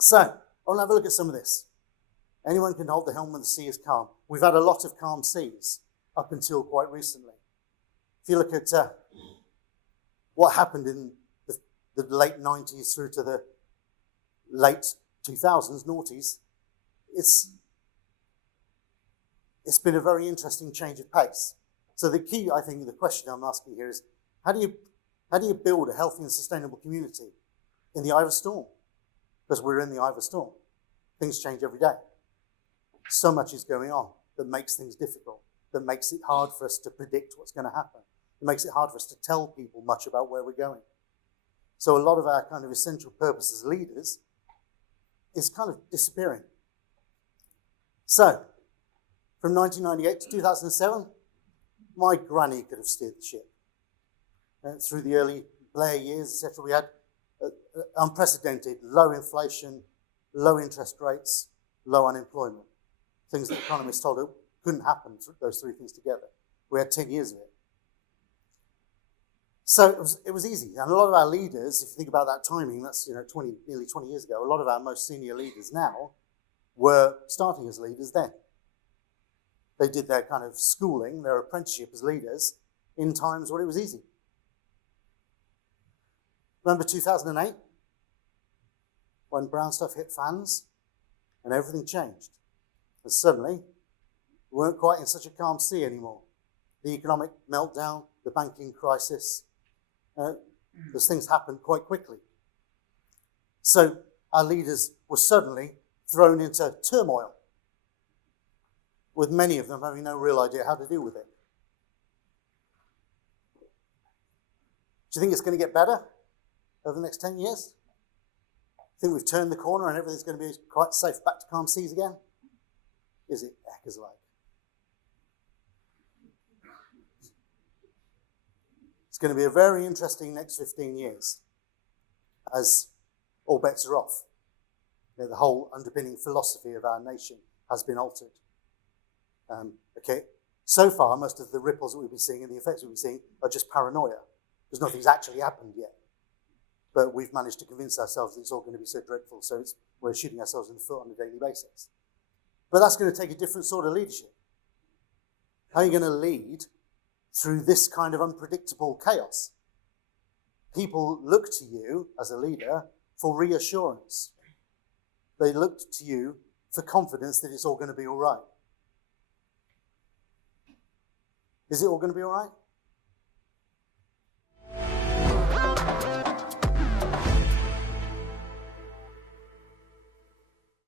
So, I want to have a look at some of this. Anyone can hold the helm when the sea is calm. We've had a lot of calm seas up until quite recently. If you look at what happened in the late 90s through to the late 2000s, noughties, it's been a very interesting change of pace. So the key, I think, the question I'm asking here is, how do you build a healthy and sustainable community in the eye of a storm? Because we're in the eye of a storm. Things change every day. So much is going on that makes things difficult, that makes it hard for us to predict what's going to happen. It makes it hard for us to tell people much about where we're going. So a lot of our kind of essential purpose as leaders is kind of disappearing. So, from 1998 to 2007, my granny could have steered the ship. Through the early Blair years, etc., we had unprecedented low inflation, low interest rates, low unemployment. Things that economists told us couldn't happen, those three things together. We had 10 years of it. So it was easy. And a lot of our leaders, if you think about that timing, that's nearly 20 years ago, a lot of our most senior leaders now were starting as leaders then. They did their kind of schooling, their apprenticeship as leaders in times when it was easy. Remember 2008? When brown stuff hit fans and everything changed. And suddenly, we weren't quite in such a calm sea anymore. The economic meltdown, the banking crisis, those things happened quite quickly. So our leaders were suddenly thrown into turmoil, with many of them having no real idea how to deal with it. Do you think it's going to get better over the next 10 years? Think we've turned the corner and everything's going to be quite safe back to calm seas again? Is it heck as like? It's going to be a very interesting next 15 years as all bets are off. The whole underpinning philosophy of our nation has been altered. So far, most of the ripples that we've been seeing and the effects we've been seeing are just paranoia, because nothing's actually happened yet. But we've managed to convince ourselves that it's all going to be so dreadful, so we're shooting ourselves in the foot on a daily basis. But that's going to take a different sort of leadership. How are you going to lead through this kind of unpredictable chaos? People look to you as a leader for reassurance. They look to you for confidence that it's all going to be all right. Is it all going to be all right?